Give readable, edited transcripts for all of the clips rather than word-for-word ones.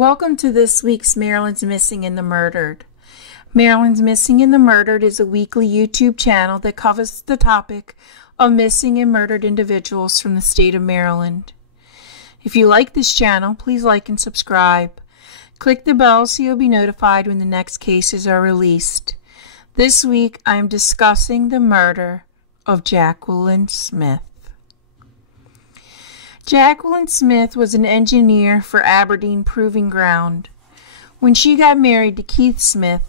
Welcome to this week's Maryland's Missing and the Murdered. Maryland's Missing and the Murdered is a weekly YouTube channel that covers the topic of missing and murdered individuals from the state of Maryland. If you like this channel, please like and subscribe. Click the bell so you'll be notified when the next cases are released. This week, I am discussing the murder of Jacquelyn Smith. Jacquelyn Smith was an engineer for Aberdeen Proving Ground. When she got married to Keith Smith,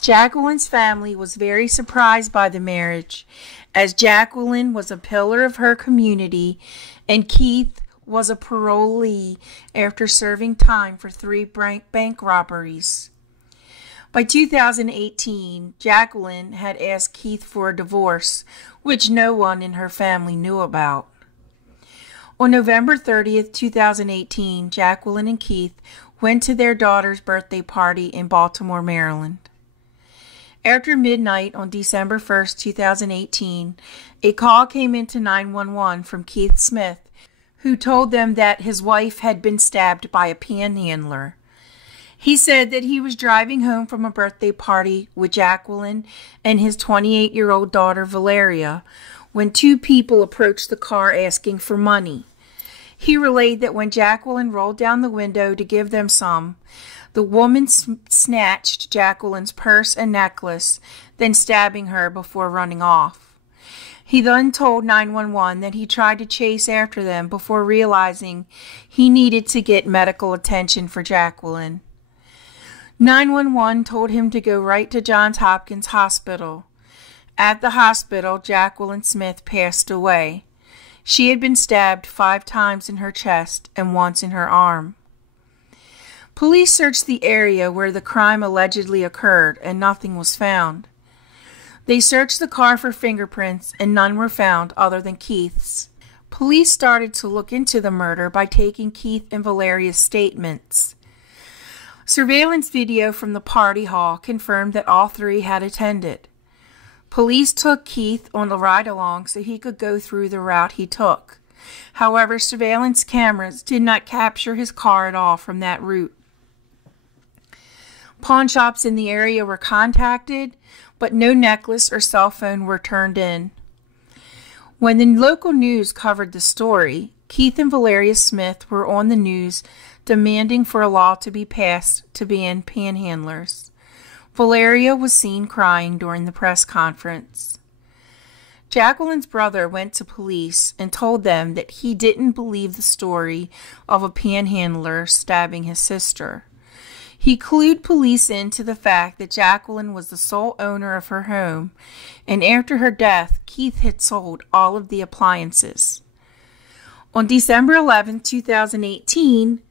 Jacquelyn's family was very surprised by the marriage, as Jacquelyn was a pillar of her community and Keith was a parolee after serving time for 3 bank robberies. By 2018, Jacquelyn had asked Keith for a divorce, which no one in her family knew about. On November 30th, 2018, Jacquelyn and Keith went to their daughter's birthday party in Baltimore, Maryland. After midnight on December 1st, 2018, a call came into 911 from Keith Smith, who told them that his wife had been stabbed by a panhandler. He said that he was driving home from a birthday party with Jacquelyn and his 28-year-old daughter, Valeria, when 2 people approached the car asking for money. He relayed that when Jacquelyn rolled down the window to give them some, the woman snatched Jacquelyn's purse and necklace, then stabbing her before running off. He then told 911 that he tried to chase after them before realizing he needed to get medical attention for Jacquelyn. 911 told him to go right to Johns Hopkins Hospital. At the hospital, Jacquelyn Smith passed away. She had been stabbed 5 times in her chest and once in her arm. Police searched the area where the crime allegedly occurred and nothing was found. They searched the car for fingerprints and none were found other than Keith's. Police started to look into the murder by taking Keith and Valeria's statements. Surveillance video from the party hall confirmed that all 3 had attended. Police took Keith on the ride-along so he could go through the route he took. However, surveillance cameras did not capture his car at all from that route. Pawn shops in the area were contacted, but no necklace or cell phone were turned in. When the local news covered the story, Keith and Valeria Smith were on the news demanding for a law to be passed to ban panhandlers. Valeria was seen crying during the press conference. Jacquelyn's brother went to police and told them that he didn't believe the story of a panhandler stabbing his sister. He clued police into the fact that Jacquelyn was the sole owner of her home, and after her death, Keith had sold all of the appliances. On December 11, 2018,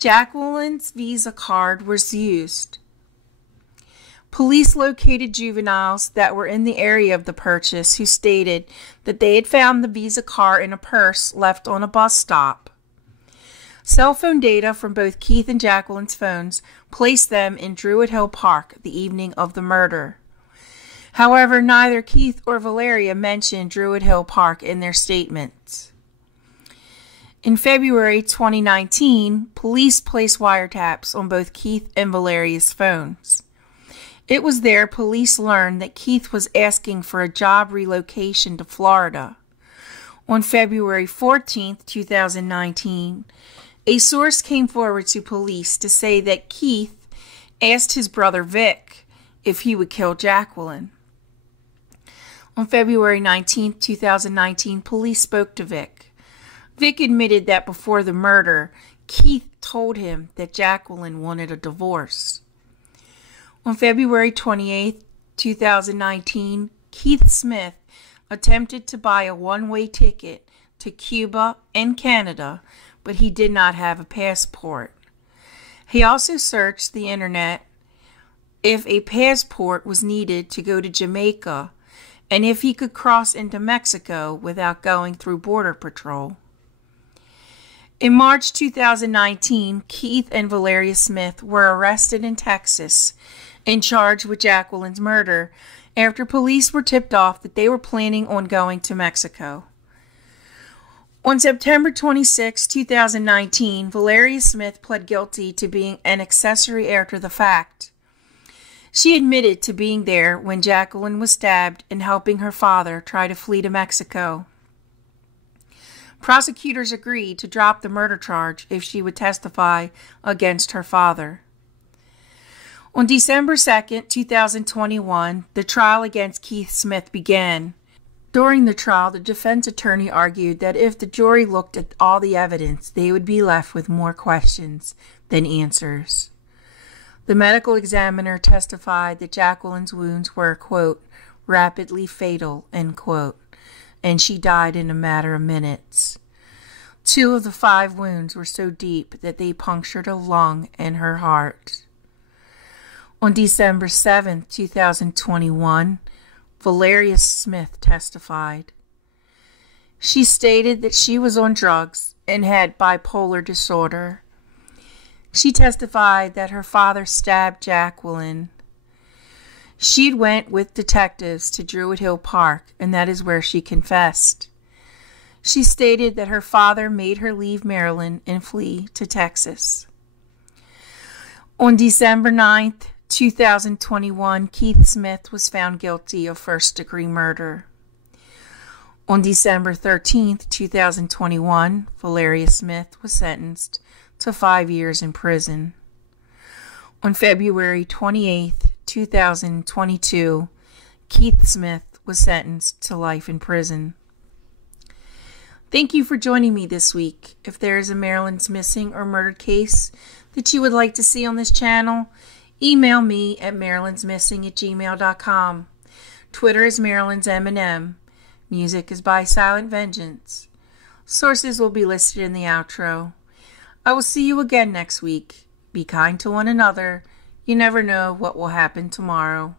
Jacquelyn's Visa card was used. Police located juveniles that were in the area of the purchase who stated that they had found the Visa card in a purse left on a bus stop. Cell phone data from both Keith and Jacquelyn's phones placed them in Druid Hill Park the evening of the murder. However, neither Keith or Valeria mentioned Druid Hill Park in their statements. In February 2019, police placed wiretaps on both Keith and Valeria's phones. It was there police learned that Keith was asking for a job relocation to Florida. On February 14, 2019, a source came forward to police to say that Keith asked his brother Vic if he would kill Jacquelyn. On February 19, 2019, police spoke to Vic. Vic admitted that before the murder, Keith told him that Jacquelyn wanted a divorce. On February 28, 2019, Keith Smith attempted to buy a one-way ticket to Cuba and Canada, but he did not have a passport. He also searched the internet if a passport was needed to go to Jamaica and if he could cross into Mexico without going through Border Patrol. In March 2019, Keith and Valeria Smith were arrested in Texas and charged with Jacquelyn's murder after police were tipped off that they were planning on going to Mexico. On September 26, 2019, Valeria Smith pled guilty to being an accessory after the fact. She admitted to being there when Jacquelyn was stabbed and helping her father try to flee to Mexico. Prosecutors agreed to drop the murder charge if she would testify against her father. On December 2, 2021, the trial against Keith Smith began. During the trial, the defense attorney argued that if the jury looked at all the evidence, they would be left with more questions than answers. The medical examiner testified that Jacquelyn's wounds were, quote, rapidly fatal, end quote, and she died in a matter of minutes. 2 of the 5 wounds were so deep that they punctured a lung and her heart. On December 7, 2021, Valeria Smith testified. She stated that she was on drugs and had bipolar disorder. She testified that her father stabbed Jacquelyn. She'd went with detectives to Druid Hill Park, and that is where she confessed. She stated that her father made her leave Maryland and flee to Texas. On December 9th, 2021, Keith Smith was found guilty of first-degree murder. On December 13, 2021, Valeria Smith was sentenced to 5 years in prison. On February 28, 2022, Keith Smith was sentenced to life in prison. Thank you for joining me this week. If there is a Maryland's missing or murdered case that you would like to see on this channel, email me at marylandsmissing@gmail.com. Twitter is Maryland's M&M. Music is by Silent Vengeance. Sources will be listed in the outro. I will see you again next week. Be kind to one another. You never know what will happen tomorrow.